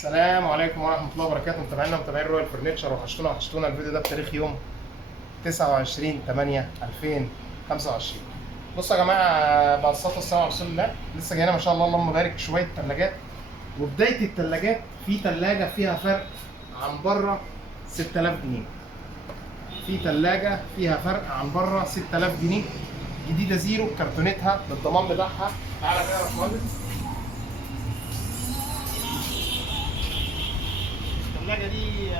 السلام عليكم ورحمة الله وبركاته. متابعينا ومتابعين رويال فرنتشر، وحشتونا. الفيديو ده بتاريخ يوم 29/8/2025. بصوا يا جماعة، بعد الصلاة والسلام على رسول الله، لسه جاينا ما شاء الله اللهم بارك شوية تلاجات. وبداية التلاجات في تلاجة فيها فرق عن بره 6000 جنيه. في تلاجة فيها فرق عن بره 6000 جنيه، جديدة زيرو، كرتونتها بالضمان بتاعها. تعالى كده يا باشمهندس. الثلاجة دي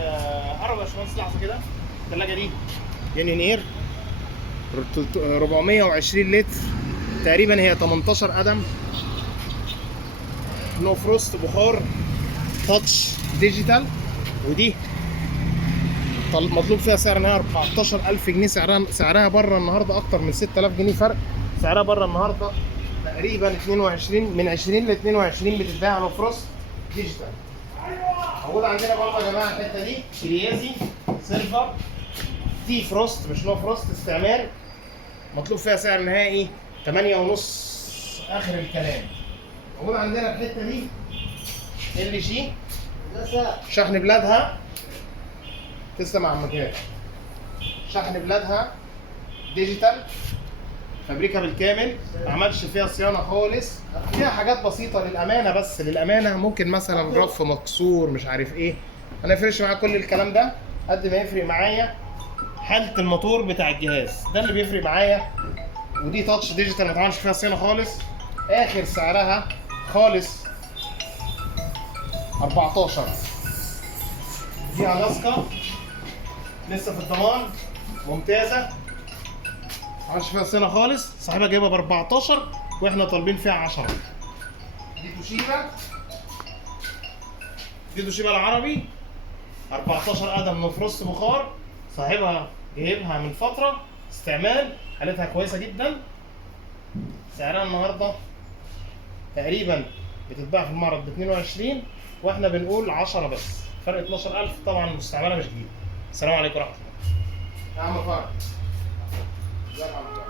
قرب يا باشمهندس، لحظة كده. الثلاجة دي يونينير 420 لتر تقريبا، هي 18 قدم، نو فروست، بخار، تاتش ديجيتال. ودي مطلوب فيها سعر انها 14000 جنيه. سعرها بره النهارده اكتر من 6000 جنيه فرق. سعرها بره النهارده تقريبا 22، من 20 ل 22 بتتباع نو فروست ديجيتال. موجود عندنا برضه يا جماعه الحته دي كريازي سيلفر تي فروست، مش نو فروست استعمال. مطلوب فيها سعر نهائي 8.5 اخر الكلام. موجود عندنا الحته دي ال جي، شحن بلادها. تسلم يا عم كده. شحن بلادها ديجيتال، فابريكا بالكامل، ما عملش فيها صيانه خالص. فيها حاجات بسيطه للامانه، بس للامانه ممكن مثلا رف مكسور مش عارف ايه. انا يفرقش معايا كل الكلام ده قد ما يفرق معايا حاله الموتور بتاع الجهاز، ده اللي بيفرق معايا. ودي تاتش ديجيتال ما اتعملش فيها صيانه خالص. اخر سعرها خالص 14. دي الاسكا لسه في الضمان، ممتازه، ما عملش فيها صيانه خالص. صاحبها جايبها ب 14 واحنا طالبين فيها 10. دي توشيبا العربي 14 قدم نو فروست بخار. صاحبها جايبها من فتره استعمال، حالتها كويسه جدا. سعرها النهارده تقريبا بتتباع في المعرض ب 22 واحنا بنقول 10 بس، فرق 12000. طبعا مستعمله مش جديده. السلام عليكم ورحمه الله. يا عم فرق. ازيك يا عم فرق؟